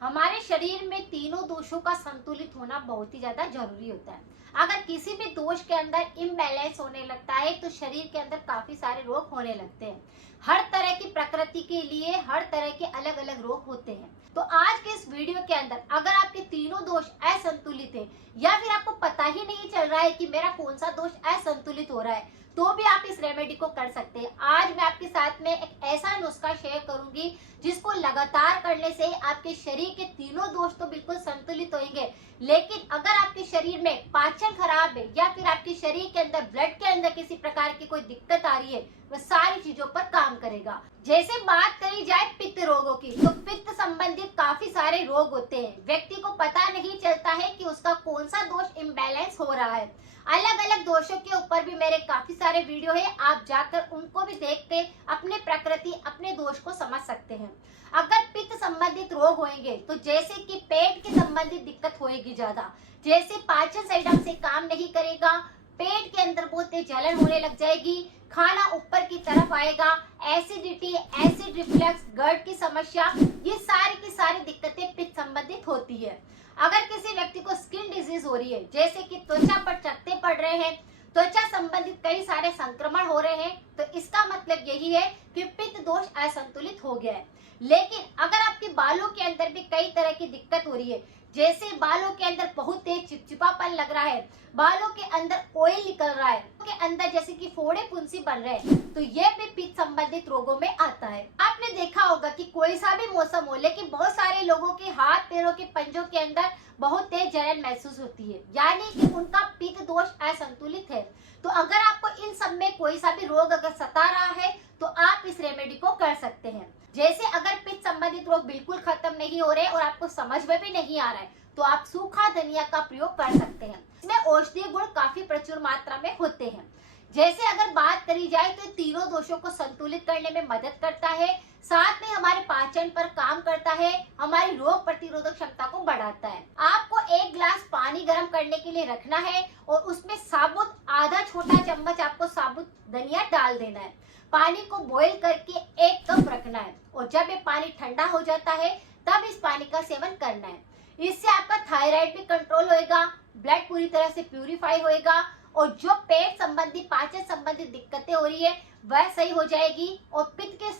हमारे शरीर में तीनों दोषों का संतुलित होना बहुत ही ज्यादा जरूरी होता है। अगर किसी भी दोष के अंदर इम्बैलेंस होने लगता है तो शरीर के अंदर काफी सारे रोग होने लगते हैं। हर तरह की प्रकृति के लिए हर तरह के अलग अलग रोग होते हैं। तो आज के इस वीडियो के अंदर अगर आपके तीनों दोष असंतुलित है या फिर आपको पता ही नहीं चल रहा है कि मेरा कौन सा दोष असंतुलित हो रहा है, तो भी आप इस रेमेडी को कर सकते हैं। आज मैं आपके साथ में एक ऐसा नुस्खा शेयर करूंगी जिसको लगातार करने से आपके शरीर के तीनों दोष तो बिल्कुल संतुलित होंगे, लेकिन अगर आपके शरीर में पाचन खराब है या फिर आपके शरीर के अंदर ब्लड के अंदर किसी प्रकार की कोई दिक्कत आ रही है, वह सारी चीजों पर काम करेगा। जैसे बात करी जाए पित्त रोगों की, तो पित्त संबंधित काफी सारे रोग होते हैं। व्यक्ति को पता नहीं चलता है कि उसका कौन सा दोष इम्बैलेंस हो रहा है। अलग अलग दोषों के ऊपर भी मेरे काफी सारे वीडियो है, आप जाकर उनको भी देख के अपने प्रकृति अपने दोष को समझ सकते हैं। अगर पित्त संबंधित रोग होंगे तो जैसे कि पेट के संबंधित दिक्कत होगी ज्यादा, जैसे पाचन सही ढंग से काम नहीं करेगा, पेट के अंदर बहुत तेज जलन होने लग जाएगी, खाना ऊपर की तरफ आएगा, एसिडिटी, एसिड रिफ्लक्स, गर्ट की समस्या, ये सारी की सारी दिक्कतें पित्त संबंधित होती है। अगर किसी व्यक्ति को स्किन डिजीज हो रही है, जैसे कि त्वचा पर चकत्ते पड़ रहे हैं, त्वचा संबंधित कई सारे संक्रमण हो रहे हैं, तो इसका मतलब यही है कि पित्त दोष असंतुलित हो गया है। लेकिन अगर आपके बालों के अंदर भी कई तरह की दिक्कत हो रही है, जैसे बालों के अंदर बहुत तेज चिपचिपापन लग रहा है, बालों के अंदर ऑयल निकल रहा है, के अंदर जैसे कि फोड़े फुंसी बन रहे हैं, तो ये भी पित्त संबंधित रोगों में आता है। आपने देखा होगा कि कोई सा भी मौसम हो, लेकिन बहुत सारे लोगों के हाथ पैरों के पंजों के अंदर बहुत तेज जलन महसूस होती है, यानी कि उनका पित्त दोष असंतुलित है। तो अगर आपको इन सब में कोई सा भी रोग अगर सता रहा है तो आप इस रेमेडी को कर सकते हैं। जैसे अगर पित्त संबंधित रोग बिल्कुल खत्म नहीं हो रहे और आपको समझ में भी नहीं आ रहा है, तो आप सूखा धनिया का प्रयोग कर सकते हैं। इसमें औषधीय गुण काफी प्रचुर मात्रा में होते हैं। जैसे अगर बात करी जाए तो तीनों दोषों को संतुलित करने में मदद करता है, साथ में हमारे पाचन पर काम करता है, हमारी रोग प्रतिरोधक क्षमता को बढ़ाता है। आपको एक गिलास पानी गर्म करने के लिए रखना है और उसमें साबुत आधा छोटा चम्मच आपको साबुत धनिया डाल देना है। पानी को बॉईल करके 1 कप रखना है और जब ये पानी ठंडा हो जाता है तब इस पानी का सेवन करना है। इससे आपका थायराइड भी कंट्रोल होएगा, ब्लड पूरी तरह से प्यूरिफाई होएगा और जो पेट संबंधी पाचन संबंधी दिक्कतें हो रही है वह सही हो जाएगी और पित्त के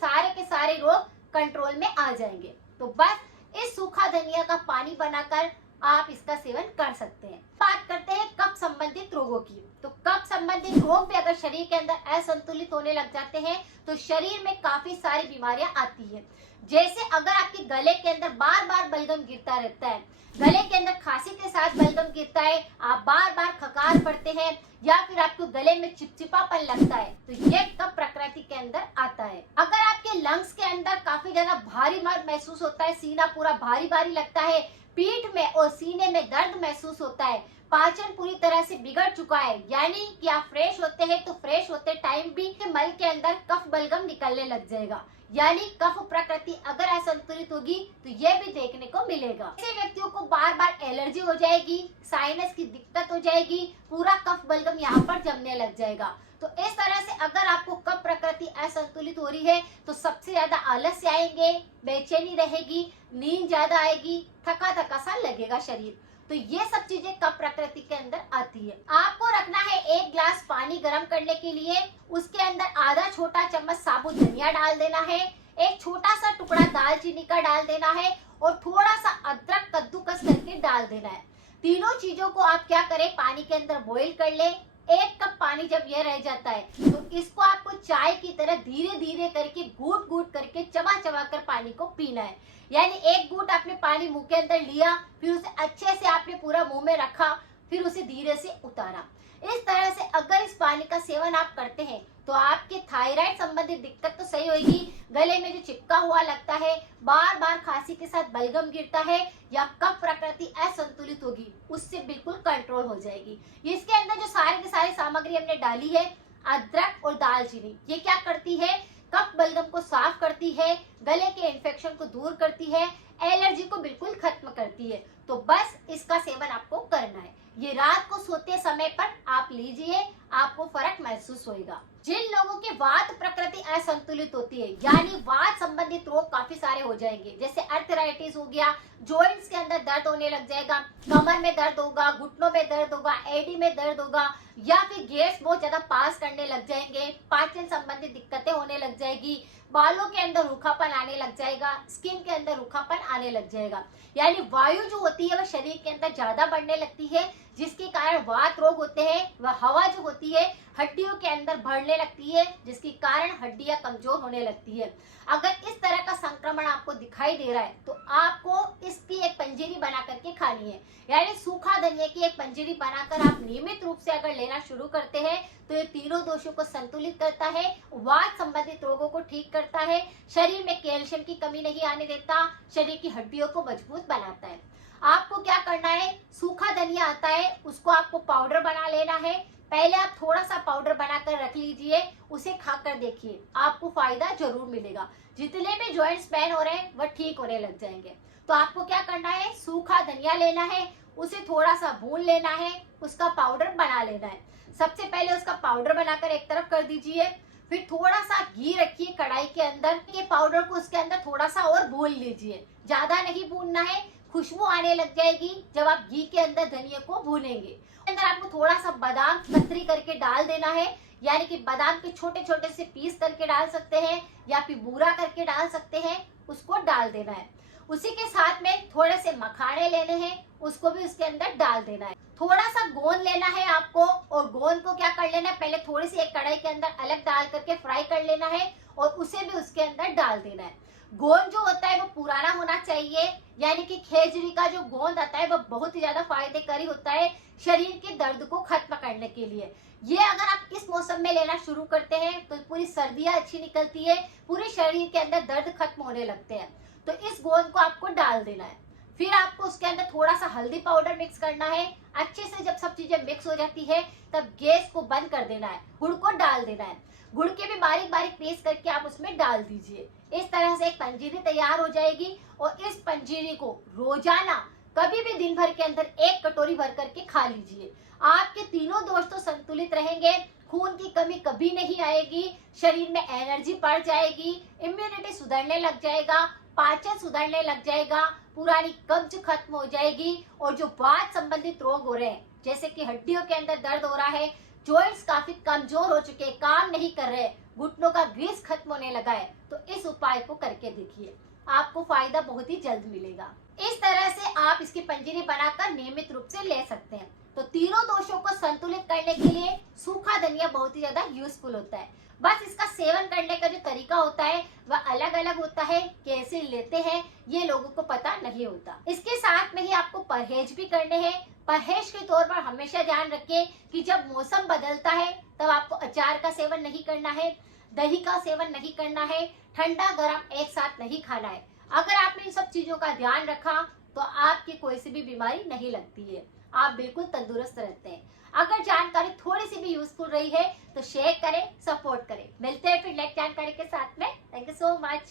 सारे रोग कंट्रोल में आ जाएंगे। तो बस इस सूखा धनिया का पानी बनाकर आप इसका सेवन कर सकते हैं। बात करते हैं कफ संबंधित रोगों की, तो कफ संबंधित रोग भी अगर शरीर के अंदर असंतुलित होने लग जाते हैं तो शरीर में काफी सारी बीमारियां आती है। जैसे अगर आपके गले के अंदर बार बार बलगम गिरता रहता है, गले के अंदर खांसी के साथ बलगम गिरता है, आप बार बार खकार पड़ते हैं या फिर आपको गले में चिपचिपापन लगता है, तो ये कफ प्रकृति के अंदर आता है। अगर आपके लंग्स के अंदर काफी ज्यादा भारी महसूस होता है, सीना पूरा भारी भारी लगता है, पीठ में और सीने में दर्द महसूस होता है, पाचन पूरी तरह से बिगड़ चुका है, यानी कि आप फ्रेश होते हैं तो फ्रेश होते टाइम भी मल के अंदर कफ बलगम निकलने लग जाएगा, यानी कफ प्रकृति अगर असंतुलित होगी तो ये भी देखने को मिलेगा। ऐसे व्यक्तियों को बार बार एलर्जी हो जाएगी, साइनस की दिक्कत हो जाएगी, पूरा कफ बलगम यहाँ पर जमने लग जाएगा। तो इस तरह से अगर आपको कफ प्रकृति असंतुलित हो रही है तो सबसे ज्यादा आलस्य आएंगे, बेचैनी रहेगी, नींद ज्यादा आएगी, थका थका सा लगेगा शरीर, तो ये सब चीजें कफ प्रकृति के अंदर आती है। आपको रखना है 1 गिलास पानी गर्म करने के लिए, उसके अंदर आधा छोटा चम्मच साबुत धनिया डाल देना है, एक छोटा सा टुकड़ा दालचीनी का डाल देना है और थोड़ा सा अदरक कद्दूकस करके डाल देना है। तीनों चीजों को आप क्या करें, पानी के अंदर बॉईल कर ले। 1 कप पानी जब ये रह जाता है तो इसको आपको चाय की तरह धीरे धीरे करके घूट घूट करके चबा चबा कर पानी को पीना है। यानी 1 घूट आपने पानी मुंह के अंदर लिया, फिर उसे अच्छे से आपने पूरा मुंह में रखा, फिर उसे धीरे से उतारा। इस तरह से अगर इस पानी का सेवन आप करते हैं तो आपके थायराइड संबंधित दिक्कत तो सही होगी, गले में जो चिपका हुआ लगता है, बार बार खांसी के साथ बलगम गिरता है या कफ प्रकृति असंतुलित होगी, उससे बिल्कुल कंट्रोल हो जाएगी। इसके अंदर जो सारी की सारी सामग्री हमने डाली है, अदरक और दालचीनी, ये क्या करती है, कफ बलगम को साफ करती है, गले के इन्फेक्शन को दूर करती है, एलर्जी को बिल्कुल खत्म करती है। तो बस इसका सेवन आपको करना है। ये रात को सोते समय पर आप लीजिए, आपको फर्क महसूस होगा। जिन लोगों की वात प्रकृति असंतुलित होती है, यानी वात संबंधित रोग काफी सारे हो जाएंगे, जैसे अर्थराइटिस हो गया, जॉइंट्स के अंदर दर्द होने लग जाएगा, कमर में दर्द होगा, घुटनों में दर्द होगा, एडी में दर्द होगा, या फिर गैस बहुत ज्यादा पास करने लग जाएंगे, पाचन संबंधित दिक्कतें होने लग जाएगी, बालों के अंदर रूखापन आने लग जाएगा, स्किन के अंदर रूखापन आने लग जाएगा। यानी वायु जो होती है वह शरीर के अंदर ज्यादा बढ़ने लगती है, जिसके कारण वात रोग होते हैं। वह हवा जो होती है हड्डियों के अंदर बढ़ने लगती है, जिसके कारण हड्डियां कमजोर होने लगती है। अगर इस तरह का संक्रमण आपको दिखाई दे रहा है तो आपको इसकी एक पंजीरी बना करके खानी है। यानी सूखा धनिया की एक पंजीरी बनाकर आप नियमित रूप से अगर लेना शुरू करते हैं तो ये तीनों दोषों को संतुलित करता है, वात संबंधित रोगों को ठीक करता है, शरीर में कैल्शियम की कमी नहीं आने देता, शरीर की हड्डियों को मजबूत बनाता है। आपको क्या करना है, सूखा धनिया आता है उसको आपको पाउडर बना लेना है। पहले आप थोड़ा सा पाउडर बनाकर रख लीजिए, उसे खाकर देखिए, आपको फायदा जरूर मिलेगा। जितने भी जॉइंट्स पेन हो रहे हैं वह ठीक होने लग जाएंगे। तो आपको क्या करना है, सूखा धनिया लेना है, उसे थोड़ा सा भून लेना है, उसका पाउडर बना लेना है। सबसे पहले उसका पाउडर बनाकर एक तरफ कर दीजिए, फिर थोड़ा सा घी रखिए कढ़ाई के अंदर, ये पाउडर को उसके अंदर थोड़ा सा और भून लीजिए, ज्यादा नहीं भूनना है, खुशबू आने लग जाएगी जब आप घी के अंदर धनिया को भूनेंगे। अंदर आपको थोड़ा सा बादाम कतरी करके डाल देना है, यानी कि बादाम के छोटे छोटे से पीस करके डाल सकते हैं या फिर बूरा करके डाल सकते हैं, उसको डाल देना है। उसी के साथ में थोड़े से मखाने लेने हैं, उसको भी उसके अंदर डाल देना है। थोड़ा सा गोंद लेना है आपको, और गोंद को क्या कर लेना है, पहले थोड़ी सी एक कढ़ाई के अंदर अलग डाल करके फ्राई कर लेना है और उसे भी उसके अंदर डाल देना है। गोंद जो होता है वो पुराना होना चाहिए, यानी कि खेजड़ी का जो गोंद आता है वो बहुत ही ज्यादा फायदेकारी होता है शरीर के दर्द को खत्म करने के लिए। ये अगर आप इस मौसम में लेना शुरू करते हैं तो पूरी सर्दियां अच्छी निकलती है, पूरे शरीर के अंदर दर्द खत्म होने लगते हैं। तो इस गोंद को आपको डाल देना है। फिर आपको उसके अंदर थोड़ा सा हल्दी पाउडर मिक्स करना है। अच्छे से जब सब चीजें मिक्स हो जाती है तब गैस को बंद कर देना है, गुड़ को डाल देना है। गुड़ के भी बारीक बारीक पीस करके आप उसमें डाल दीजिए। इस तरह से एक पंजीरी तैयार हो जाएगी और इस पंजीरी को रोजाना कभी भी दिन भर के अंदर एक कटोरी भर करके खा लीजिए। आपके तीनों दोष तो संतुलित रहेंगे, खून की कमी कभी नहीं आएगी, शरीर में एनर्जी बढ़ जाएगी, इम्यूनिटी सुधरने लग जाएगा, पाचन सुधरने लग जाएगा, पुरानी कब्ज खत्म हो जाएगी, और जो वात संबंधित रोग हो रहे हैं जैसे कि हड्डियों के अंदर दर्द हो रहा है, जॉइंट्स काफी कमजोर हो चुके हैं, काम नहीं कर रहे, घुटनों का ग्रीस खत्म होने लगा है, तो इस उपाय को करके देखिए, आपको फायदा बहुत ही जल्द मिलेगा। इस तरह से आप इसकी पंजीरी बनाकर नियमित रूप से ले सकते हैं। तो तीनों दोषों को संतुलित करने के लिए सूखा धनिया बहुत ही ज्यादा यूजफुल होता है। बस इसका सेवन करने का जो तरीका होता है वह अलग अलग होता है, कैसे लेते हैं ये लोगों को पता नहीं होता। इसके साथ में ही आपको परहेज भी करने हैं। परहेज के तौर पर हमेशा ध्यान रखें कि जब मौसम बदलता है तब आपको अचार का सेवन नहीं करना है, दही का सेवन नहीं करना है, ठंडा गर्म एक साथ नहीं खाना है। अगर आपने इन सब चीजों का ध्यान रखा तो आपकी कोई सी भी बीमारी नहीं लगती है, आप बिल्कुल तंदुरुस्त रहते हैं। अगर जानकारी थोड़ी सी भी यूजफुल रही है तो शेयर करें, सपोर्ट करें। मिलते हैं फिर नेक्स्ट जानकारी के साथ में। Thank you so much.